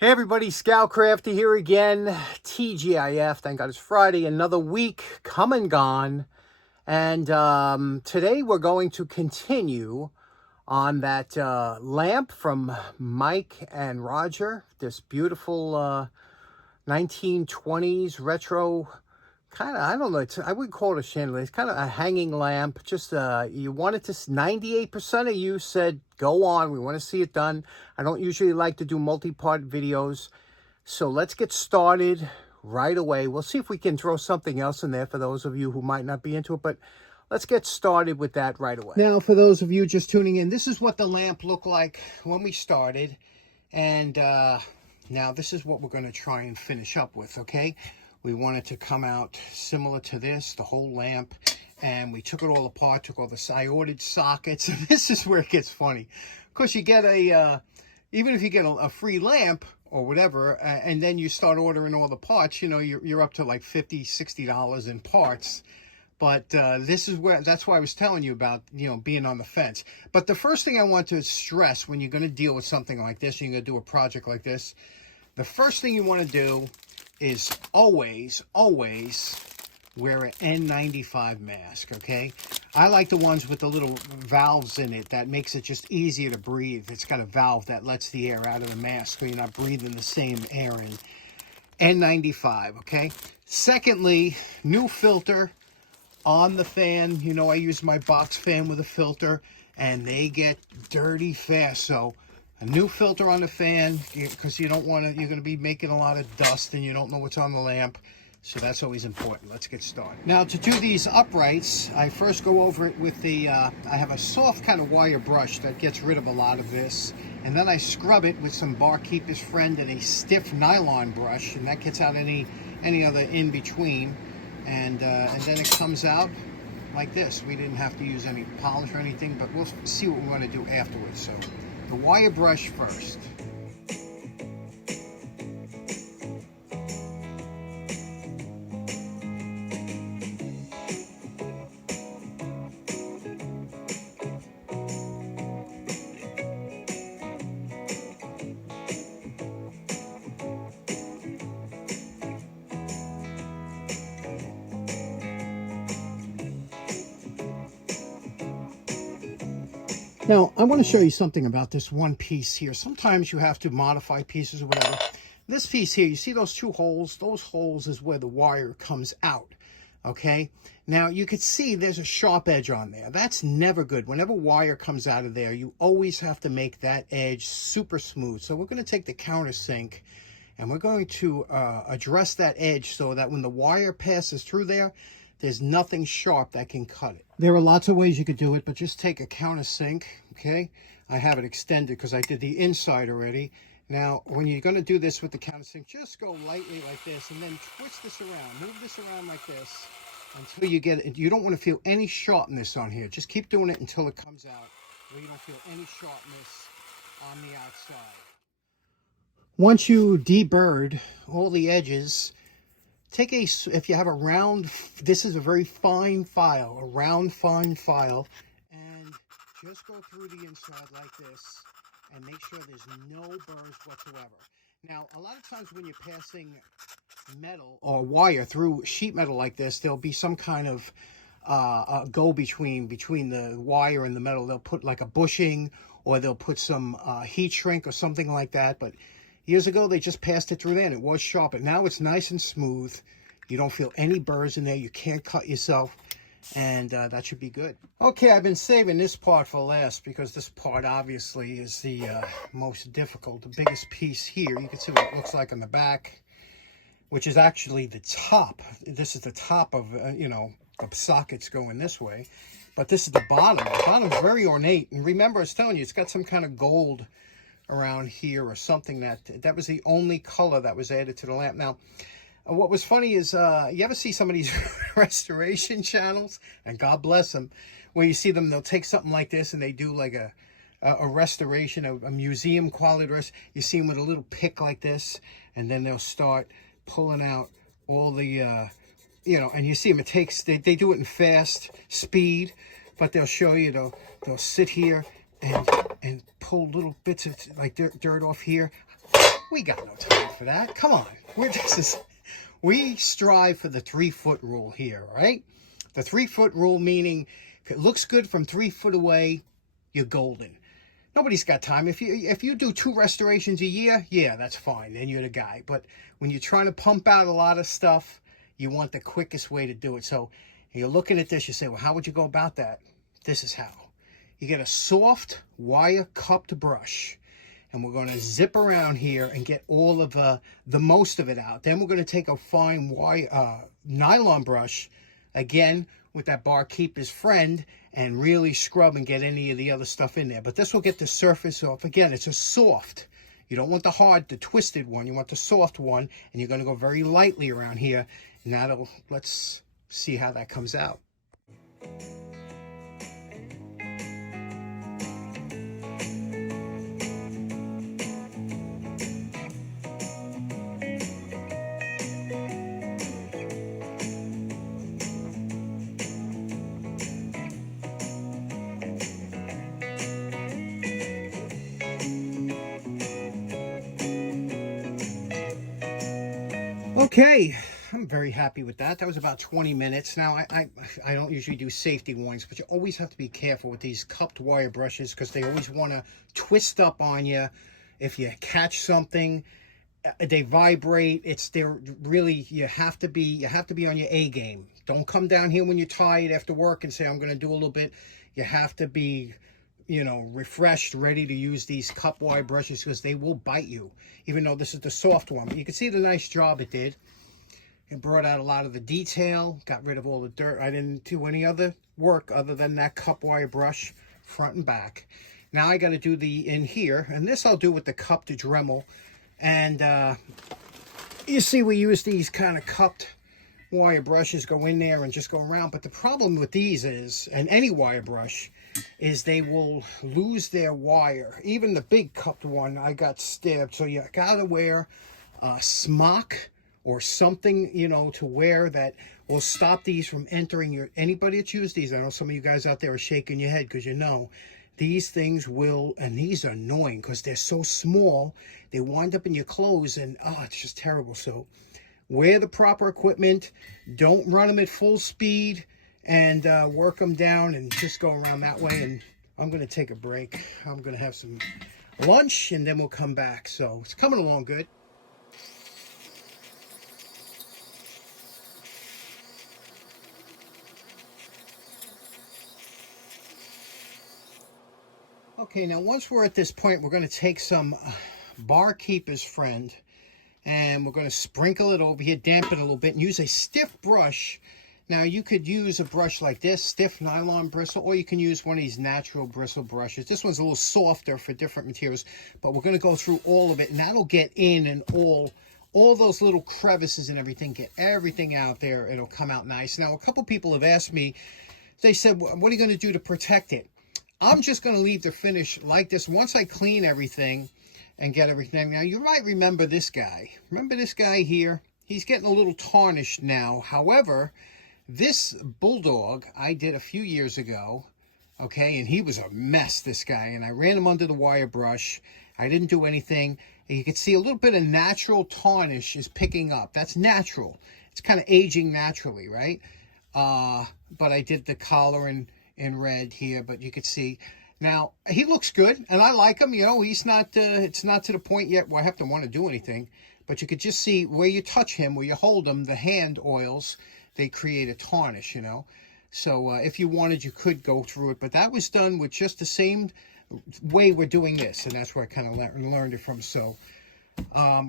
Hey everybody, Scoutcrafty here again, TGIF. Thank God it's Friday, another week come and gone. And today we're going to continue on that lamp from Mike and Roger. This beautiful 1920s retro, kind of, I don't know, I wouldn't call it a chandelier. It's kind of a hanging lamp. Just, you wanted to, 98% of you said, go on, we want to see it done. I don't usually like to do multi-part videos. So let's get started right away. We'll see if we can throw something else in there for those of you who might not be into it, but let's get started with that right away. Now, for those of you just tuning in, this is what the lamp looked like when we started. And now this is what we're going to try and finish up with, okay? We want it to come out similar to this, the whole lamp. And we took it all apart, took all the, I ordered sockets. And this is where it gets funny. Of course, you get a, even if you get a free lamp or whatever, and then you start ordering all the parts, you know, you're up to like $50, $60 in parts. But this is where, that's why I was telling you about, you know, being on the fence. But the first thing I want to stress when you're going to deal with something like this, you're going to do a project like this, the first thing you want to do is always wear an N95 mask, okay? I like the ones with the little valves in it that makes it just easier to breathe. It's got a valve that lets the air out of the mask so you're not breathing the same air in. N95, okay? Secondly, new filter on the fan. You know, I use my box fan with a filter and they get dirty fast. So a new filter on the fan, because you don't want to, you're going to be making a lot of dust and you don't know what's on the lamp. So that's always important. Let's get started. Now, to do these uprights, I first go over it with the, I have a soft kind of wire brush that gets rid of a lot of this. And then I scrub it with some Barkeeper's Friend and a stiff nylon brush. And that gets out any other in between. And then it comes out like this. We didn't have to use any polish or anything, but we'll see what we want to do afterwards. So the wire brush first. Now, I want to show you something about this one piece here. Sometimes you have to modify pieces or whatever. This piece here, you see those two holes? Those holes is where the wire comes out, okay? Now, you could see there's a sharp edge on there. That's never good. Whenever wire comes out of there, you always have to make that edge super smooth. So we're going to take the countersink and we're going to address that edge so that when the wire passes through there, there's nothing sharp that can cut it. There are lots of ways you could do it, but just take a countersink, okay? I have it extended because I did the inside already. Now, when you're going to do this with the countersink, just go lightly like this and then twist this around. Move this around like this until you get it. You don't want to feel any sharpness on here. Just keep doing it until it comes out where you don't feel any sharpness on the outside. Once you deburred all the edges, take a, if you have a round, this is a very fine file, a round fine file, and just go through the inside like this and make sure there's no burrs whatsoever. Now, a lot of times when you're passing metal or wire through sheet metal like this, there'll be some kind of go-between between the wire and the metal. They'll put like a bushing or they'll put some heat shrink or something like that, but years ago, they just passed it through there and it was sharp. But now it's nice and smooth. You don't feel any burrs in there. You can't cut yourself. And that should be good. Okay, I've been saving this part for last because this part obviously is the most difficult. The biggest piece here, you can see what it looks like on the back, which is actually the top. This is the top of, you know, the sockets going this way. But this is the bottom. The bottom's very ornate. And remember, I was telling you, it's got some kind of gold around here or something. That was the only color that was added to the lamp. Now, what was funny is, you ever see some of these restoration channels, and God bless them, where you see them, they'll take something like this and they do like a restoration, a museum quality rest. You see them with a little pick like this, and then they'll start pulling out all the, you know, and you see them, it takes, they do it in fast speed, but they'll show you, they'll sit here and pull little bits of like dirt off here. We got no time for that. Come on. We strive for the 3-foot rule here, right? The 3-foot rule meaning if it looks good from 3 foot away, you're golden. Nobody's got time. If you do 2 restorations a year, yeah, that's fine. Then you're the guy. But when you're trying to pump out a lot of stuff, you want the quickest way to do it. So you're looking at this, you say, well, how would you go about that? This is how. You get a soft wire cupped brush, and we're going to zip around here and get all of the most of it out. Then we're going to take a fine wire nylon brush, again with that barkeeper's friend, and really scrub and get any of the other stuff in there. But this will get the surface off. Again, it's a soft. You don't want the hard, the twisted one. You want the soft one, and you're going to go very lightly around here. And let's see how that comes out. Okay, I'm very happy with that. That was about 20 minutes. Now, I don't usually do safety warnings, but you always have to be careful with these cupped wire brushes because they always want to twist up on you. If you catch something, they vibrate. You have to be on your A game. Don't come down here when you're tired after work and say, I'm going to do a little bit. You have to be, refreshed, ready to use these cup wire brushes because they will bite you, even though this is the soft one. But you can see the nice job it did. It brought out a lot of the detail, got rid of all the dirt. I didn't do any other work other than that cup wire brush, front and back. Now I got to do the in here, and this I'll do with the cupped Dremel. And you see we use these kind of cupped wire brushes, go in there and just go around. But the problem with these is, and any wire brush, is they will lose their wire. Even the big cupped one, I got stabbed. So you gotta wear a smock or something, to wear that will stop these from entering anybody that's used these. I know some of you guys out there are shaking your head because these things will, and these are annoying because they're so small, they wind up in your clothes, and it's just terrible. So wear the proper equipment, don't run them at full speed, and work them down and just go around that way. And I'm going to take a break. I'm going to have some lunch, and then we'll come back. So it's coming along good. Okay, now once we're at this point, we're going to take some barkeeper's friend, and we're going to sprinkle it over here, dampen it a little bit, and use a stiff brush. Now, you could use a brush like this, stiff nylon bristle, or you can use one of these natural bristle brushes. This one's a little softer for different materials, but we're going to go through all of it, and that'll get in and all those little crevices and everything, get everything out there. It'll come out nice. Now, a couple people have asked me, they said, what are you going to do to protect it? I'm just going to leave the finish like this. Once I clean everything and get everything. Now, you might remember this guy. Remember this guy here? He's getting a little tarnished now. However, this bulldog I did a few years ago, okay, and he was a mess, this guy, and I ran him under the wire brush. I didn't do anything, and you can see a little bit of natural tarnish is picking up. That's natural. It's kind of aging naturally, right? But I did the collar in red here, but you could see now he looks good, and I like him. He's not it's not to the point yet where I have to want to do anything, but you could just see where you touch him, where you hold him, the hand oils, they create a tarnish. So if you wanted, you could go through it, but that was done with just the same way we're doing this, and that's where I kind of learned it from. So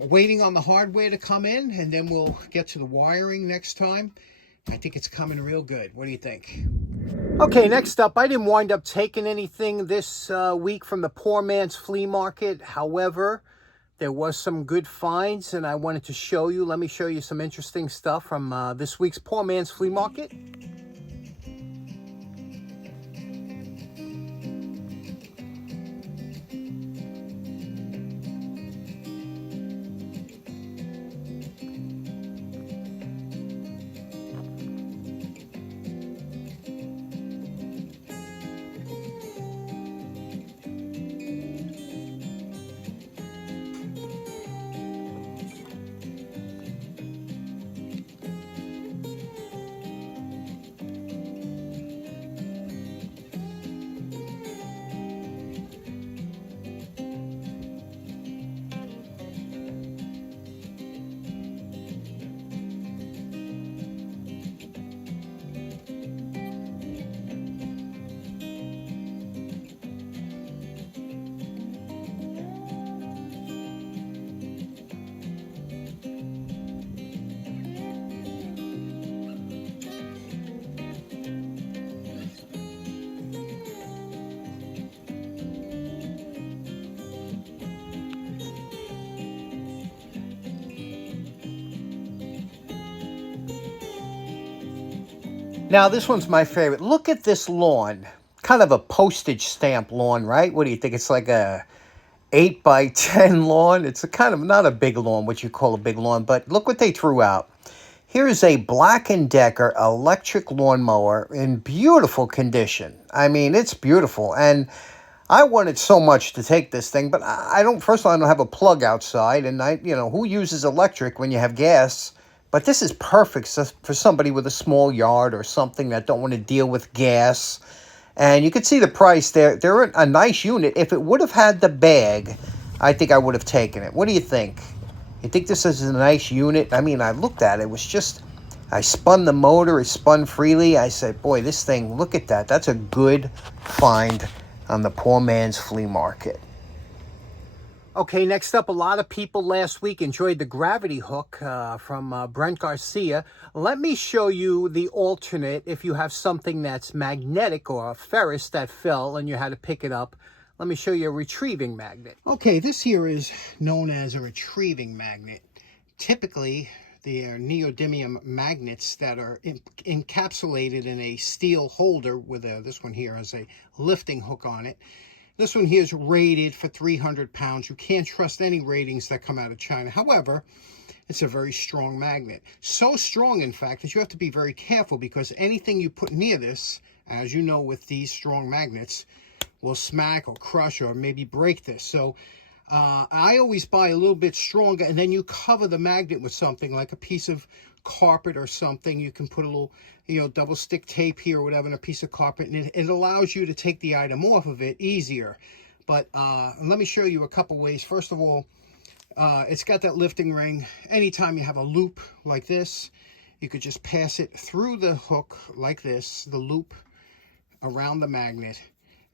waiting on the hardware to come in, and then we'll get to the wiring next time. I think it's coming real good. What do you think? Okay, next up, I didn't wind up taking anything this week from the poor man's flea market. However, there was some good finds, and I wanted to show you. Let me show you some interesting stuff from this week's poor man's flea market. Now, this one's my favorite. Look at this lawn. Kind of a postage stamp lawn, right? What do you think? It's like a 8 by 10 lawn. It's a kind of not a big lawn, what you call a big lawn, but look what they threw out. Here's a Black & Decker electric lawnmower in beautiful condition. I mean, it's beautiful. And I wanted so much to take this thing, but I don't, first of all, I don't have a plug outside. And who uses electric when you have gas? But this is perfect for somebody with a small yard or something that don't want to deal with gas. And you can see the price there. They're a nice unit. If it would have had the bag, I think I would have taken it. What do you think? You think this is a nice unit? I mean, I looked at it. It was just, I spun the motor. It spun freely. I said, boy, this thing, look at that. That's a good find on the poor man's flea market. Okay, next up, a lot of people last week enjoyed the gravity hook from Brent Garcia. Let me show you the alternate if you have something that's magnetic or a ferrous that fell and you had to pick it up. Let me show you a retrieving magnet. Okay, this here is known as a retrieving magnet. Typically, they are neodymium magnets that are encapsulated in a steel holder with this one here has a lifting hook on it. This one here is rated for 300 pounds. You can't trust any ratings that come out of China. However, it's a very strong magnet. So strong, in fact, that you have to be very careful because anything you put near this, as you know with these strong magnets, will smack or crush or maybe break this. So I always buy a little bit stronger, and then you cover the magnet with something like a piece of carpet or something. You can put a little, double stick tape here or whatever, and a piece of carpet, and it allows you to take the item off of it easier. But let me show you a couple ways. First of all, it's got that lifting ring. Anytime you have a loop like this, you could just pass it through the hook like this, the loop around the magnet,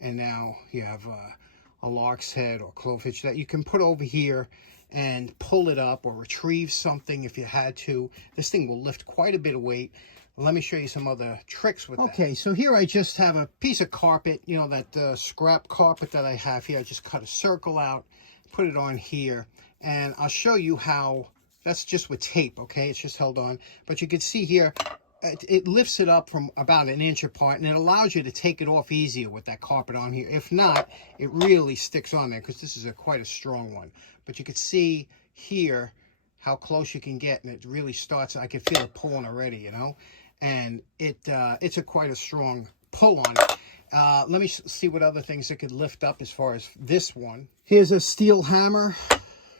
and now you have a lark's head or clovefish that you can put over here and pull it up or retrieve something if you had to. This thing will lift quite a bit of weight. Let me show you some other tricks with that. Okay, so here I just have a piece of carpet, that scrap carpet that I have here. I just cut a circle out, put it on here, and I'll show you how, that's just with tape, okay? It's just held on. But you can see here, it lifts it up from about an inch apart, and it allows you to take it off easier with that carpet on here. If not, it really sticks on there because this is quite a strong one. But you can see here how close you can get, and it really starts. I can feel it pulling already, and it's quite a strong pull on it. Let me see what other things it could lift up as far as this one. Here's a steel hammer.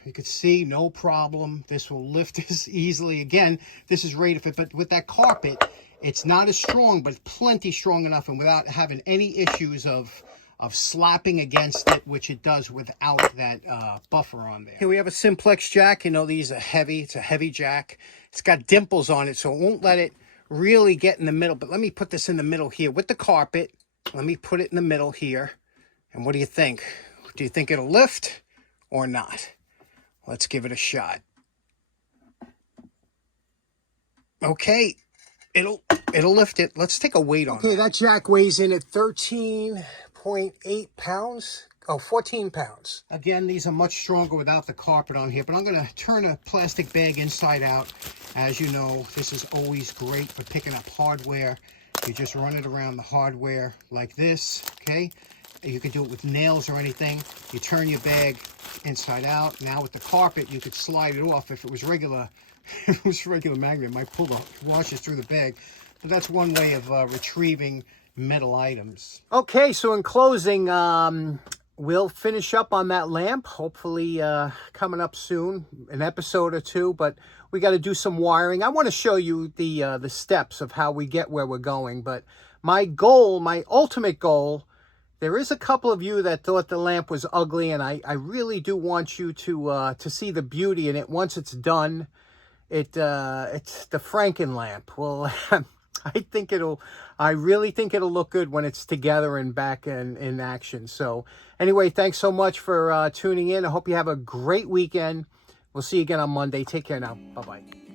You can see, no problem. This will lift this easily. Again, this is rated for it, but with that carpet, it's not as strong, but plenty strong enough, and without having any issues of slapping against it, which it does without that buffer on there. Here we have a simplex jack. These are heavy. It's a heavy jack. It's got dimples on it, so it won't let it really get in the middle. But let me put this in the middle here with the carpet. Let me put it in the middle here. And what do you think? Do you think it'll lift or not? Let's give it a shot. Okay, it'll lift it. Let's take a weight on it. Okay, that jack weighs in at 13.8 pounds. Oh, 14 pounds. Again, these are much stronger without the carpet on here, but I'm going to turn a plastic bag inside out. As you know, this is always great for picking up hardware. You just run it around the hardware like this, okay? You can do it with nails or anything. You turn your bag inside out. Now with the carpet, you could slide it off. If it was regular, magnet, it might pull the washers through the bag. But that's one way of retrieving metal items. Okay, so in closing, we'll finish up on that lamp. Hopefully coming up soon, an episode or two. But we got to do some wiring. I want to show you the steps of how we get where we're going. But my goal, my ultimate goal, there is a couple of you that thought the lamp was ugly, and I really do want you to see the beauty in it once it's done. It's the FrankenLamp. Well, I really think it'll look good when it's together and back in action. So anyway, thanks so much for tuning in. I hope you have a great weekend. We'll see you again on Monday. Take care now. Bye-bye.